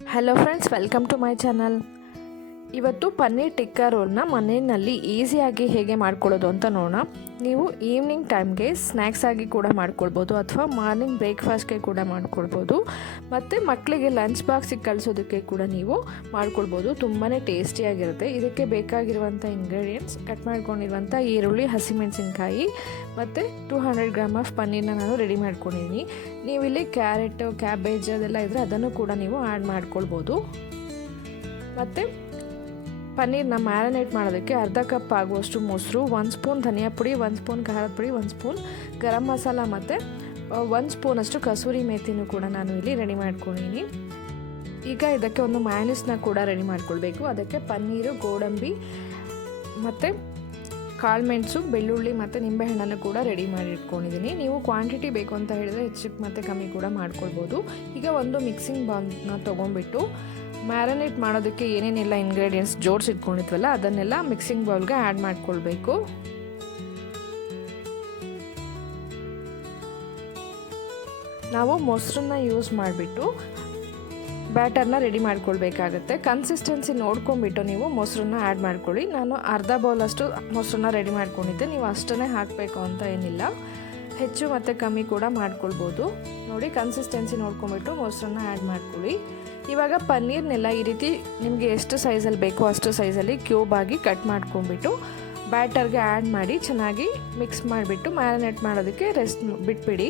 Hello friends, welcome to my channel. ಇವತ್ತು ಪನ್ನೀರ್ ಟಿಕ್ಕಾ ರೋಲ್ನ ಮನೆಯಲ್ಲಿ ಈಸಿಯಾಗಿ ಹೇಗೆ ಮಾಡ್ಕೊಳ್ಳೋದು ಅಂತ ನೋಡೋಣ. ನೀವು ಈವ್ನಿಂಗ್ ಟೈಮ್ಗೆ ಸ್ನ್ಯಾಕ್ಸ್ ಆಗಿ ಕೂಡ ಮಾಡ್ಕೊಳ್ಬೋದು ಅಥವಾ ಮಾರ್ನಿಂಗ್ ಬ್ರೇಕ್ಫಾಸ್ಟ್ಗೆ ಕೂಡ ಮಾಡ್ಕೊಳ್ಬೋದು. ಮತ್ತು ಮಕ್ಕಳಿಗೆ ಲಂಚ್ ಬಾಕ್ಸಿಗೆ ಕಳಿಸೋದಕ್ಕೆ ಕೂಡ ನೀವು ಮಾಡ್ಕೊಳ್ಬೋದು. ತುಂಬಾ ಟೇಸ್ಟಿಯಾಗಿರುತ್ತೆ. ಇದಕ್ಕೆ ಬೇಕಾಗಿರುವಂಥ ಇಂಗ್ರೀಡಿಯೆಂಟ್ಸ್: ಕಟ್ ಮಾಡ್ಕೊಂಡಿರುವಂಥ ಈರುಳ್ಳಿ, ಹಸಿಮೆಣಸಿನ್ಕಾಯಿ ಮತ್ತು 200 ಗ್ರಾಮ್ ಆಫ್ ಪನ್ನೀರನ್ನ ನಾನು ರೆಡಿ ಮಾಡ್ಕೊಂಡಿದ್ದೀನಿ. ನೀವು ಇಲ್ಲಿ ಕ್ಯಾರೆಟು, ಕ್ಯಾಬೇಜ್ ಅದೆಲ್ಲ ಇದ್ದರೆ ಅದನ್ನು ಕೂಡ ನೀವು ಆ್ಯಡ್ ಮಾಡ್ಕೊಳ್ಬೋದು. ಮತ್ತು ಪನ್ನೀರನ್ನ ಮ್ಯಾರಿನೇಟ್ ಮಾಡೋದಕ್ಕೆ ಅರ್ಧ ಕಪ್ ಆಗುವಷ್ಟು ಮೊಸರು, 1 ಸ್ಪೂನ್ ಧನಿಯಾ ಪುಡಿ, 1 ಸ್ಪೂನ್ ಖಾರದ ಪುಡಿ, 1 ಸ್ಪೂನ್ ಗರಂ ಮಸಾಲ ಮತ್ತು 1 ಸ್ಪೂನಷ್ಟು ಕಸೂರಿ ಮೇಥಿನೂ ಕೂಡ ನಾನು ಇಲ್ಲಿ ರೆಡಿ ಮಾಡ್ಕೊಂಡಿದ್ದೀನಿ. ಈಗ ಇದಕ್ಕೆ ಒಂದು ಮ್ಯಾಯೋನೀಸ್ನ ಕೂಡ ರೆಡಿ ಮಾಡ್ಕೊಳ್ಬೇಕು. ಅದಕ್ಕೆ ಪನ್ನೀರು, ಗೋಡಂಬಿ ಮತ್ತು ಕಾಳುಮೆಣಸು, ಬೆಳ್ಳುಳ್ಳಿ ಮತ್ತು ನಿಂಬೆಹಣ್ಣನ್ನು ಕೂಡ ರೆಡಿ ಮಾಡಿ ಇಟ್ಕೊಂಡಿದ್ದೀನಿ. ನೀವು ಕ್ವಾಂಟಿಟಿ ಬೇಕು ಅಂತ ಹೇಳಿದರೆ ಹೆಚ್ಚು ಮತ್ತು ಕಮ್ಮಿ ಕೂಡ ಮಾಡ್ಕೊಳ್ಬೋದು. ಈಗ ಒಂದು ಮಿಕ್ಸಿಂಗ್ ಬೌಲ್ನ ತೊಗೊಂಡ್ಬಿಟ್ಟು ಮ್ಯಾರಿನೇಟ್ ಮಾಡೋದಕ್ಕೆ ಏನೇನೆಲ್ಲ ಇಂಗ್ರೀಡಿಯೆಂಟ್ಸ್ ಜೋಡಿಸಿಟ್ಕೊಂಡಿದ್ವಲ್ಲ ಅದನ್ನೆಲ್ಲ ಮಿಕ್ಸಿಂಗ್ ಬೌಲ್ಗೆ ಆ್ಯಡ್ ಮಾಡ್ಕೊಳ್ಬೇಕು. ನಾವು ಮೊಸರನ್ನ ಯೂಸ್ ಮಾಡಿಬಿಟ್ಟು ಬ್ಯಾಟರ್ನ ರೆಡಿ ಮಾಡ್ಕೊಳ್ಬೇಕಾಗತ್ತೆ. ಕನ್ಸಿಸ್ಟೆನ್ಸಿ ನೋಡ್ಕೊಂಡ್ಬಿಟ್ಟು ನೀವು ಮೊಸರನ್ನ ಆ್ಯಡ್ ಮಾಡ್ಕೊಳ್ಳಿ. ನಾನು ಅರ್ಧ ಬೌಲಷ್ಟು ಮೊಸರನ್ನ ರೆಡಿ ಮಾಡ್ಕೊಂಡಿದ್ದೆ. ನೀವು ಅಷ್ಟನ್ನೇ ಹಾಕಬೇಕು ಅಂತ ಏನಿಲ್ಲ, ಹೆಚ್ಚು ಮತ್ತು ಕಮ್ಮಿ ಕೂಡ ಮಾಡ್ಕೊಳ್ಬೋದು. ನೋಡಿ, ಕನ್ಸಿಸ್ಟೆನ್ಸಿ ನೋಡ್ಕೊಂಬಿಟ್ಟು ಮೊಸರನ್ನ ಆ್ಯಡ್ ಮಾಡ್ಕೊಳ್ಳಿ. ಇವಾಗ ಪನ್ನೀರ್ನೆಲ್ಲ ಈ ರೀತಿ ನಿಮಗೆ ಎಷ್ಟು ಸೈಜಲ್ಲಿ ಬೇಕೋ ಅಷ್ಟು ಸೈಜಲ್ಲಿ ಕ್ಯೂಬ್ ಆಗಿ ಕಟ್ ಮಾಡ್ಕೊಂಡ್ಬಿಟ್ಟು ಬ್ಯಾಟರ್ಗೆ ಆ್ಯಡ್ ಮಾಡಿ ಚೆನ್ನಾಗಿ ಮಿಕ್ಸ್ ಮಾಡಿಬಿಟ್ಟು ಮ್ಯಾರಿನೇಟ್ ಮಾಡೋದಕ್ಕೆ ರೆಸ್ಟ್ ಬಿಟ್ಬಿಡಿ.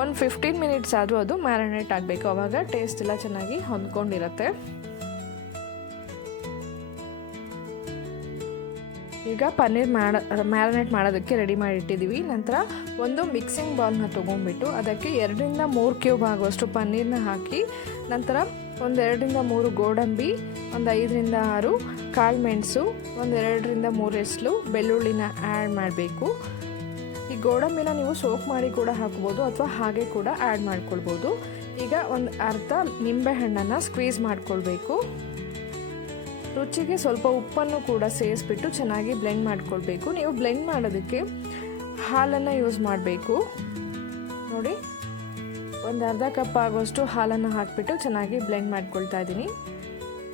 ಒಂದು 15 ಮಿನಿಟ್ಸ್ ಆದರೂ ಅದು ಮ್ಯಾರಿನೇಟ್ ಆಗಬೇಕು. ಆವಾಗ ಟೇಸ್ಟ್ ಎಲ್ಲ ಚೆನ್ನಾಗಿ ಹೊಂದ್ಕೊಂಡಿರುತ್ತೆ. ಈಗ ಪನ್ನೀರ್ ಮ್ಯಾರಿನೇಟ್ ಮಾಡೋದಕ್ಕೆ ರೆಡಿ ಮಾಡಿಟ್ಟಿದ್ದೀವಿ. ನಂತರ ಒಂದು ಮಿಕ್ಸಿಂಗ್ ಬೌಲ್ನ ತೊಗೊಂಡ್ಬಿಟ್ಟು ಅದಕ್ಕೆ 2ರಿಂದ 3 ಕ್ಯೂಬ್ ಆಗುವಷ್ಟು ಪನ್ನೀರನ್ನ ಹಾಕಿ, ನಂತರ ಒಂದು 2ರಿಂದ 3 ಗೋಡಂಬಿ, ಒಂದು 5ರಿಂದ 6 ಕಾಳುಮೆಣಸು, ಒಂದು 2ರಿಂದ 3 ಎಸಳು ಬೆಳ್ಳುಳ್ಳಿನ ಆ್ಯಡ್ ಮಾಡಬೇಕು. ಈ ಗೋಡಂಬಿನ ನೀವು ಸೋಕ್ ಮಾಡಿ ಕೂಡ ಹಾಕ್ಬೋದು ಅಥವಾ ಹಾಗೆ ಕೂಡ ಆ್ಯಡ್ ಮಾಡ್ಕೊಳ್ಬೋದು. ಈಗ ಒಂದು ಅರ್ಧ ನಿಂಬೆಹಣ್ಣನ್ನು ಸ್ಕ್ವೀಸ್ ಮಾಡ್ಕೊಳ್ಬೇಕು. ರುಚಿಗೆ ಸ್ವಲ್ಪ ಉಪ್ಪನ್ನು ಕೂಡ ಸೇರಿಸ್ಬಿಟ್ಟು ಚೆನ್ನಾಗಿ ಬ್ಲೆಂಡ್ ಮಾಡ್ಕೊಳ್ಬೇಕು. ನೀವು ಬ್ಲೆಂಡ್ ಮಾಡೋದಕ್ಕೆ ಹಾಲನ್ನು ಯೂಸ್ ಮಾಡಬೇಕು. ನೋಡಿ, ಒಂದು ಅರ್ಧ ಕಪ್ ಆಗುವಷ್ಟು ಹಾಲನ್ನು ಹಾಕಿಬಿಟ್ಟು ಚೆನ್ನಾಗಿ ಬ್ಲೆಂಡ್ ಮಾಡ್ಕೊಳ್ತಾ ಇದ್ದೀನಿ.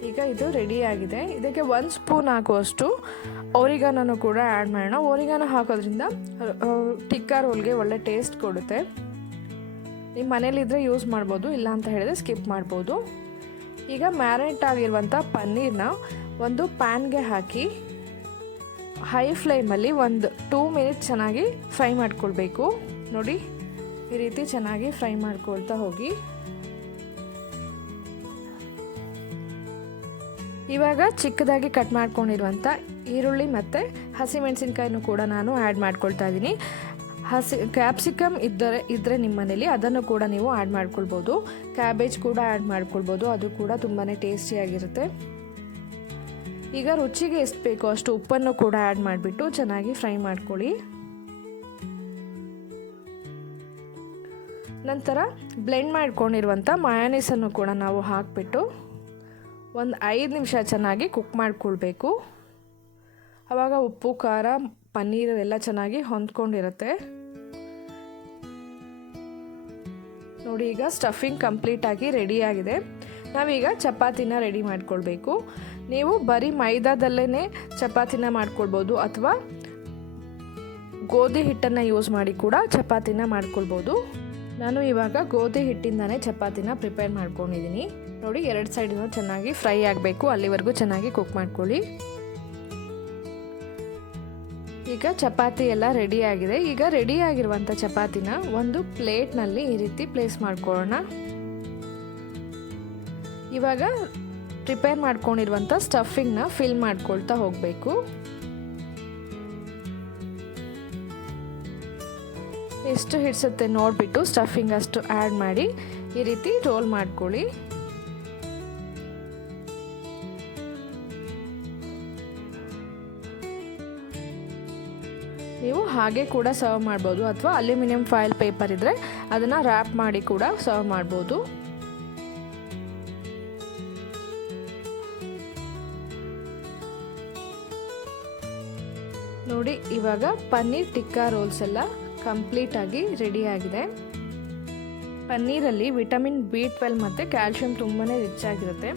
ಈಗ ಇದು ರೆಡಿಯಾಗಿದೆ. ಇದಕ್ಕೆ 1 ಸ್ಪೂನ್ ಆಗುವಷ್ಟು ಒರಿಗಾನೋ ಕೂಡ ಆ್ಯಡ್ ಮಾಡೋಣ. ಒರಿಗಾನೋ ಹಾಕೋದ್ರಿಂದ ಟಿಕ್ಕಾ ರೋಲ್ಗೆ ಒಳ್ಳೆ ಟೇಸ್ಟ್ ಕೊಡುತ್ತೆ. ನಿಮ್ಮ ಮನೇಲಿದ್ದರೆ ಯೂಸ್ ಮಾಡ್ಬೋದು, ಇಲ್ಲ ಅಂತ ಹೇಳಿದ್ರೆ ಸ್ಕಿಪ್ ಮಾಡ್ಬೋದು. ಈಗ ಮ್ಯಾರಿನೇಟ್ ಆಗಿರುವಂಥ ಪನ್ನೀರನ್ನ ಒಂದು ಪ್ಯಾನ್ಗೆ ಹಾಕಿ ಹೈ ಫ್ಲೇಮಲ್ಲಿ ಒಂದು 2 ಮಿನಿಟ್ಸ್ ಚೆನ್ನಾಗಿ ಫ್ರೈ ಮಾಡ್ಕೊಳ್ಬೇಕು. ನೋಡಿ, ಈ ರೀತಿ ಚೆನ್ನಾಗಿ ಫ್ರೈ ಮಾಡ್ಕೊಳ್ತಾ ಹೋಗಿ. ಇವಾಗ ಚಿಕ್ಕದಾಗಿ ಕಟ್ ಮಾಡ್ಕೊಂಡಿರುವಂಥ ಈರುಳ್ಳಿ ಮತ್ತು ಹಸಿಮೆಣಸಿನ್ಕಾಯಿನೂ ಕೂಡ ನಾನು ಆ್ಯಡ್ ಮಾಡ್ಕೊಳ್ತಾ ಇದ್ದೀನಿ. ಕ್ಯಾಪ್ಸಿಕಮ್ ಇದ್ದರೆ ನಿಮ್ಮ ಮನೇಲಿ ಅದನ್ನು ಕೂಡ ನೀವು ಆ್ಯಡ್ ಮಾಡ್ಕೊಳ್ಬೋದು. ಕ್ಯಾಬೇಜ್ ಕೂಡ ಆ್ಯಡ್ ಮಾಡ್ಕೊಳ್ಬೋದು, ಅದು ಕೂಡ ತುಂಬಾ ಟೇಸ್ಟಿಯಾಗಿರುತ್ತೆ. ಈಗ ರುಚಿಗೆ ಎಷ್ಟು ಬೇಕೋ ಅಷ್ಟು ಉಪ್ಪನ್ನು ಕೂಡ ಆ್ಯಡ್ ಮಾಡಿಬಿಟ್ಟು ಚೆನ್ನಾಗಿ ಫ್ರೈ ಮಾಡ್ಕೊಳ್ಳಿ. ನಂತರ ಬ್ಲೆಂಡ್ ಮಾಡ್ಕೊಂಡಿರುವಂಥ ಮಯೋನೀಸನ್ನು ಕೂಡ ನಾವು ಹಾಕಿಬಿಟ್ಟು ಒಂದು 5 ನಿಮಿಷ ಚೆನ್ನಾಗಿ ಕುಕ್ ಮಾಡ್ಕೊಳ್ಬೇಕು. ಆವಾಗ ಉಪ್ಪು, ಖಾರ, ಪನ್ನೀರು ಎಲ್ಲ ಚೆನ್ನಾಗಿ ಹೊಂದ್ಕೊಂಡಿರುತ್ತೆ. ನೋಡಿ, ಈಗ ಸ್ಟಫಿಂಗ್ ಕಂಪ್ಲೀಟಾಗಿ ರೆಡಿಯಾಗಿದೆ. ನಾವೀಗ ಚಪಾತಿನ ರೆಡಿ ಮಾಡ್ಕೊಳ್ಬೇಕು. ನೀವು ಬರೀ ಮೈದಾದಲ್ಲೇ ಚಪಾತಿನ ಮಾಡ್ಕೊಳ್ಬೋದು ಅಥವಾ ಗೋಧಿ ಹಿಟ್ಟನ್ನು ಯೂಸ್ ಮಾಡಿ ಕೂಡ ಚಪಾತಿನ ಮಾಡ್ಕೊಳ್ಬೋದು. ನಾನು ಇವಾಗ ಗೋಧಿ ಹಿಟ್ಟಿಂದನೇ ಚಪಾತಿನ ಪ್ರಿಪೇರ್ ಮಾಡ್ಕೊಂಡಿದ್ದೀನಿ. ನೋಡಿ, 2 ಸೈಡಿನೂ ಚೆನ್ನಾಗಿ ಫ್ರೈ ಆಗಬೇಕು, ಅಲ್ಲಿವರೆಗೂ ಚೆನ್ನಾಗಿ ಕುಕ್ ಮಾಡ್ಕೊಳ್ಳಿ. ಈಗ ಚಪಾತಿ ಎಲ್ಲ ರೆಡಿಯಾಗಿದೆ. ಈಗ ರೆಡಿಯಾಗಿರುವಂಥ ಚಪಾತಿನ ಒಂದು ಪ್ಲೇಟ್ನಲ್ಲಿ ಈ ರೀತಿ ಪ್ಲೇಸ್ ಮಾಡ್ಕೊಳ್ಳೋಣ. ಇವಾಗ ಪ್ರಿಪೇರ್ ಮಾಡ್ಕೊಂಡಿರುವಂಥ ಸ್ಟಫಿಂಗ್ನ ಫಿಲ್ ಮಾಡ್ಕೊಳ್ತಾ ಹೋಗಬೇಕು. ಎಷ್ಟು ಹಿಡಿಸುತ್ತೆ ನೋಡಿಬಿಟ್ಟು ಸ್ಟಫಿಂಗ್ ಅಷ್ಟು ಆ್ಯಡ್ ಮಾಡಿ ಈ ರೀತಿ ರೋಲ್ ಮಾಡ್ಕೊಳ್ಳಿ. ನೀವು ಹಾಗೆ ಕೂಡ ಸರ್ವ್ ಮಾಡ್ಬೋದು ಅಥವಾ ಅಲ್ಯೂಮಿನಿಯಂ ಫಾಯಿಲ್ ಪೇಪರ್ ಇದ್ದರೆ ಅದನ್ನು ರ್ಯಾಪ್ ಮಾಡಿ ಕೂಡ ಸರ್ವ್ ಮಾಡ್ಬೋದು. ನೋಡಿ, ಇವಾಗ ಪನ್ನೀರ್ ಟಿಕ್ಕಾ ರೋಲ್ಸ್ ಎಲ್ಲ ಕಂಪ್ಲೀಟಾಗಿ ರೆಡಿಯಾಗಿದೆ. ಪನ್ನೀರಲ್ಲಿ ವಿಟಮಿನ್ B12 ಮತ್ತು ಕ್ಯಾಲ್ಶಿಯಂ ತುಂಬಾ ರಿಚ್ ಆಗಿರುತ್ತೆ.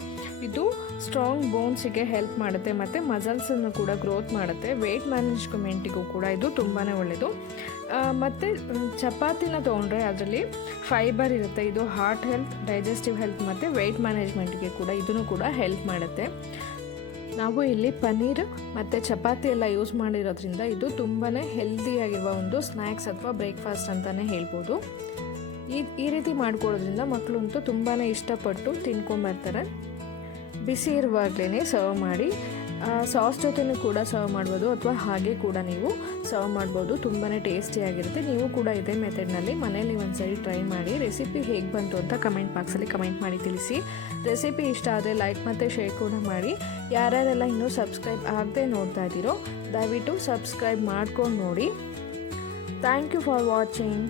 ಇದು ಸ್ಟ್ರಾಂಗ್ ಬೋನ್ಸಿಗೆ ಹೆಲ್ಪ್ ಮಾಡುತ್ತೆ ಮತ್ತು ಮಸಲ್ಸನ್ನು ಕೂಡ ಗ್ರೋತ್ ಮಾಡುತ್ತೆ. ವೆಯ್ಟ್ ಮ್ಯಾನೇಜ್ಮೆಂಟಿಗೂ ಕೂಡ ಇದು ತುಂಬಾ ಒಳ್ಳೆಯದು. ಮತ್ತು ಚಪಾತಿನ ತೊಗೊಂಡ್ರೆ ಅದರಲ್ಲಿ ಫೈಬರ್ ಇರುತ್ತೆ. ಇದು ಹಾರ್ಟ್ ಹೆಲ್ತ್, ಡೈಜೆಸ್ಟಿವ್ ಹೆಲ್ತ್ ಮತ್ತು ವೆಯ್ಟ್ ಮ್ಯಾನೇಜ್ಮೆಂಟ್ಗೆ ಕೂಡ ಇದನ್ನು ಕೂಡ ಹೆಲ್ಪ್ ಮಾಡುತ್ತೆ. ನಾವು ಇಲ್ಲಿ ಪನ್ನೀರ್ ಮತ್ತು ಚಪಾತಿ ಎಲ್ಲ ಯೂಸ್ ಮಾಡಿರೋದ್ರಿಂದ ಇದು ತುಂಬಾ ಹೆಲ್ದಿಯಾಗಿರುವ ಒಂದು ಸ್ನ್ಯಾಕ್ಸ್ ಅಥವಾ ಬ್ರೇಕ್ಫಾಸ್ಟ್ ಅಂತಲೇ ಹೇಳ್ಬೋದು. ಈ ರೀತಿ ಮಾಡ್ಕೊಳ್ಳೋದ್ರಿಂದ ಮಕ್ಕಳಂತೂ ತುಂಬಾ ಇಷ್ಟಪಟ್ಟು ತಿನ್ಕೊಂಬರ್ತಾರೆ. ಬಿಸಿ ಇರುವಾಗಲೇ ಸರ್ವ್ ಮಾಡಿ, ಸಾಸ್ ಜೊತೆನೂ ಕೂಡ ಸರ್ವ್ ಮಾಡ್ಬೋದು ಅಥವಾ ಹಾಗೆ ಕೂಡ ನೀವು ಸರ್ವ್ ಮಾಡ್ಬೋದು. ತುಂಬಾ ಟೇಸ್ಟಿಯಾಗಿರುತ್ತೆ. ನೀವು ಕೂಡ ಇದೇ ಮೆಥಡ್ನಲ್ಲಿ ಮನೇಲಿ ಒಂದ್ಸರಿ ಟ್ರೈ ಮಾಡಿ. ರೆಸಿಪಿ ಹೇಗೆ ಬಂತು ಅಂತ ಕಮೆಂಟ್ ಬಾಕ್ಸಲ್ಲಿ ಕಮೆಂಟ್ ಮಾಡಿ ತಿಳಿಸಿ. ರೆಸಿಪಿ ಇಷ್ಟ ಆದರೆ ಲೈಕ್ ಮತ್ತು ಶೇರ್ ಕೂಡ ಮಾಡಿ. ಯಾರ್ಯಾರೆಲ್ಲ ಇನ್ನೂ ಸಬ್ಸ್ಕ್ರೈಬ್ ಆಗದೆ ನೋಡ್ತಾ ಇದ್ದೀರೋ ದಯವಿಟ್ಟು ಸಬ್ಸ್ಕ್ರೈಬ್ ಮಾಡ್ಕೊಂಡು ನೋಡಿ. Thank you for watching.